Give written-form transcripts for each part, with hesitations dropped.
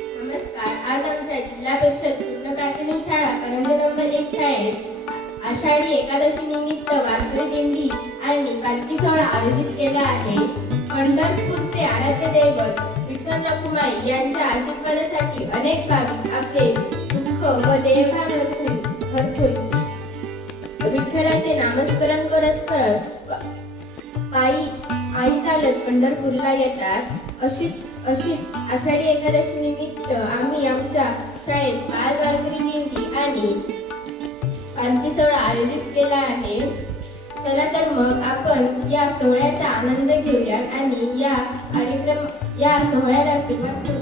नमस्कार. आज आमच्या जिल्हा परिषद पूर्ण प्राथमिक शाळा करंजे नंबर 1 शाळेत आषाढी एकादशी निमित्त वारकरी दिंडी आणि पालखी सोहळा आयोजित केला आहे. पंढरपूरचे आराध्य दैवत विठ्ठल रखुमाई यांच्या आशीर्वादासाठी अनेक भाविक आपले दुःख व देहभान हरपून विठ्ठलाचे नामस्मरण करत पायी चालत पंढरपूरला येतात. अशीच आषाढी एकादशी निमित्त आम्ही आमच्या शाळेत बाल वारकरी दिंडी आणि पालखी सोहळा आयोजित केला आहे. चला तर मग आपण या सोहळ्याचा आनंद घेऊया आणि या सोहळ्याला सुरुवात करूया.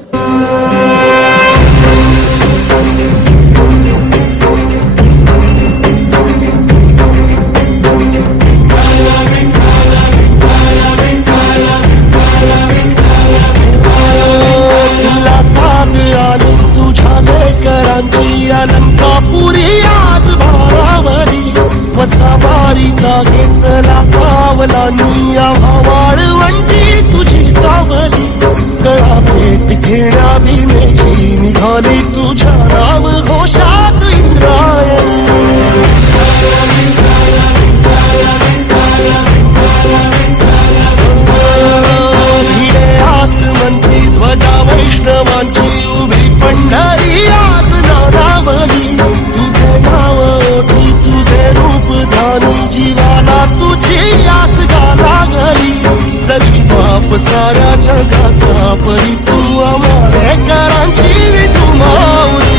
अलंकापुरी आज भारावरी वसावारीचा घेतला पावला निया वाळवंटी तुझी सावली गळा भेट घेण्या भीमेची निघाली तुझ्या नाम घोषात इंद्रायणी. भिडे आसमंती ध्वजा वैष्णवांची उभी पंढरी आज नारावली तुझे नाव ओठी तुझे रूप ध्यानी जीवाला तुझी आस गा लागली. जरी बाप साऱ्या जगाचा परी तू आंबेडकरांची विठू माऊली.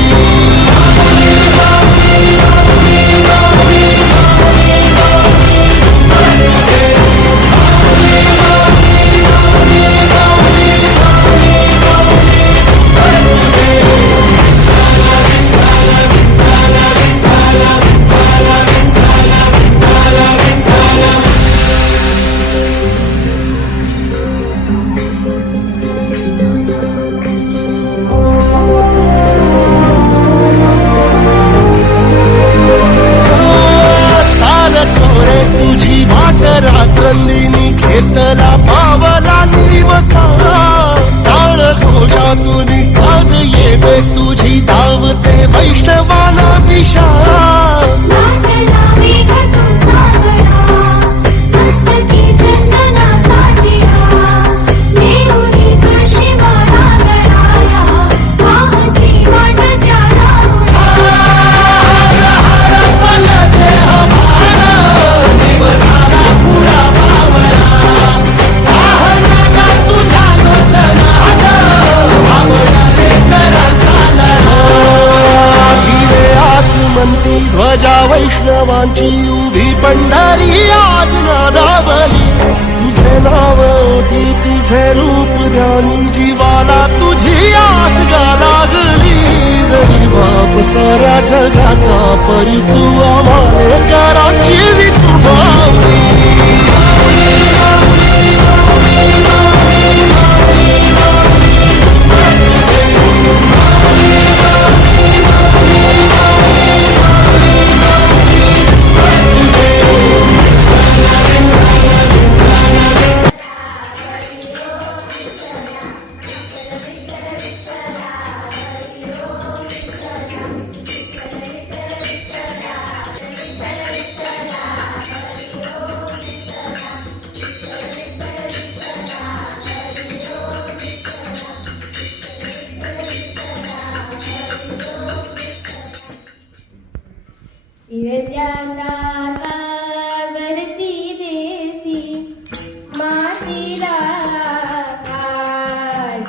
रात्रंदिनी घेतला पावला निवसा टाळ घोषातून साध येते तुझी धावते वैष्णवाला दिशा. ध्वजा वैष्णवांची उभी पंढरी आज नादावली तुझे नाव ओठी तुझे रूप ध्यानी जीवाला तुझी आस गा लागली. जरी बाप साऱ्या जगाचा परी तू आंबेडकरांची विठू माऊली. वरती देसी मातीला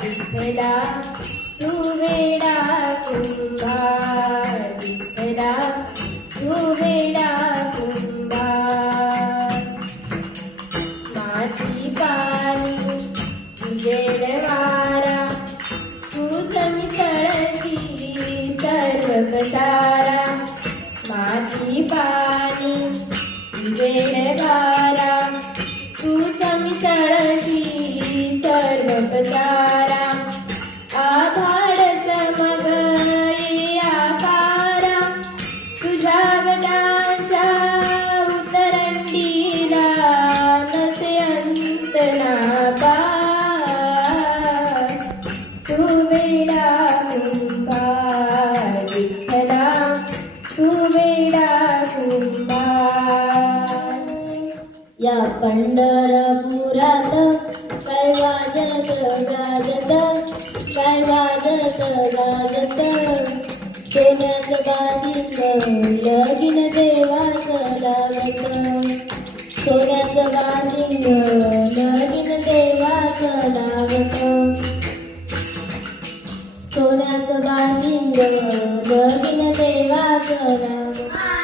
दिसला तू वेडा कुंभार दिसला तू वेडा कुंभार. माती पाणी वेड वारा तूच मिसळशी सर्व कसारा. माती पाणी वेड वारा तूच मिसळशी सर्व पसारा. आभाळ चमक आकारा तुझ्या गटाच्या उतरंडीला नसे अंत ना पार. तू वेडा कुंभार विठ्ठला तू वेडा कुंभार. या पंढरपुरात काय वाजत गाजत, काय वाजत गाजत, सोन्याचं बाशिंग लगीन देवाचं लावत, सोन्याचं बाशिंग लगीन देवाचं लावत, सोन्याचं बाशिंग लगीन देवाचं लावत.